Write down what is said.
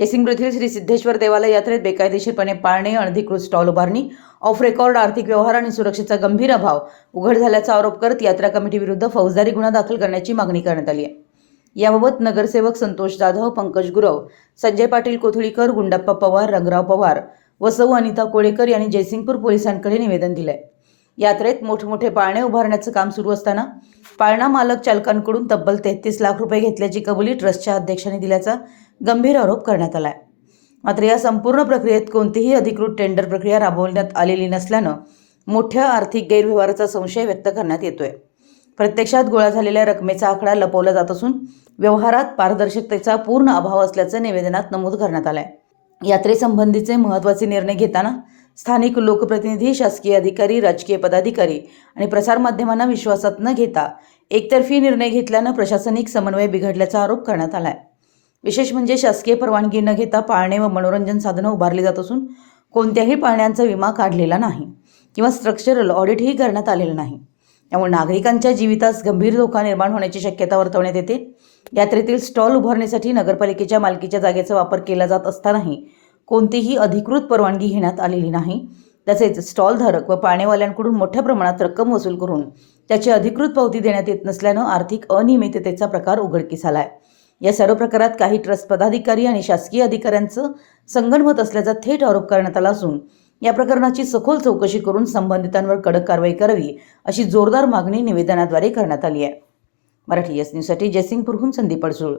जयसिंगपूर येथील श्री सिद्धेश्वर देवालय यात्रेत बेकायदेशीरपणे पाळणे, अनधिकृत स्टॉल उभारणी, ऑफ रेकॉर्ड आर्थिक व्यवहार आणि सुरक्षेचा गंभीर अभाव उघड झाल्याचा आरोप करत यात्रा कमिटी विरुद्ध फौजदारी गुन्हा दाखल करण्याची मागणी करण्यात आली आहे। याबाबत नगरसेवक संतोष जाधव, पंकज गुरव, संजय पाटील कोथळीकर, गुंडप्पा पवार, रंगराव पवार व सौ अनिता कोळेकर यांनी जयसिंगपूर पोलिसांकडे निवेदन दिले। यात्रेत मोठमोठे पाळणे उभारण्याचं काम सुरू असताना पाळणा मालक चालकांकडून तब्बल 33 लाख रुपये घेतल्याची कबुली ट्रस्टच्या अध्यक्षांनी दिल्याचा गंभीर आरोप करण्यात आला आहे। मात्र या संपूर्ण प्रक्रियेत कोणतीही अधिकृत टेंडर प्रक्रिया राबवण्यात आलेली नसल्यानं मोठ्या आर्थिक गैरव्यवहाराचा संशय व्यक्त करण्यात येतोय। प्रत्यक्षात गोळा झालेल्या रकमेचा आकडा लपवला जात असून व्यवहारात पारदर्शकतेचा पूर्ण अभाव असल्याचं निवेदनात नमूद करण्यात आलं आहे। यात्रेसंबंधीचे महत्त्वाचे निर्णय घेताना स्थानिक लोकप्रतिनिधी, शासकीय अधिकारी, राजकीय पदाधिकारी आणि प्रसारमाध्यमांना विश्वासात न घेता एकतर्फी निर्णय घेतल्यानं प्रशासनिक समन्वय बिघडल्याचा आरोप करण्यात आला आहे। विशेष म्हणजे शासकीय परवानगी न घेता पाळणे व मनोरंजन साधनं उभारली जात असून कोणत्याही पाळण्यांचा विमा काढलेला नाही किंवा स्ट्रक्चरल ऑडिटही करण्यात आलेलं नाही। त्यामुळे नागरिकांच्या जीवितास गंभीर धोका निर्माण होण्याची शक्यता वर्तवण्यात येते। यात्रेतील स्टॉल उभारण्यासाठी नगरपालिकेच्या मालकीच्या जागेचा वापर केला जात असतानाही कोणतीही अधिकृत परवानगी घेण्यात आलेली नाही। तसेच स्टॉलधारक व पाळणेवाल्यांकडून मोठ्या प्रमाणात रक्कम वसूल करून त्याची अधिकृत पावती देण्यात येत नसल्यानं आर्थिक अनियमिततेचा प्रकार उघडकीस आला आहे। या सर्व प्रकारात काही ट्रस्ट पदाधिकारी आणि शासकीय अधिकाऱ्यांचं संगनमत असल्याचा थेट आरोप करण्यात आला असून या प्रकरणाची सखोल चौकशी करून संबंधितांवर कडक कारवाई करावी अशी जोरदार मागणी निवेदनाद्वारे करण्यात आली आहे। मराठी एस न्यूजसाठी जयसिंगपूरहून संदीप अडसूळ।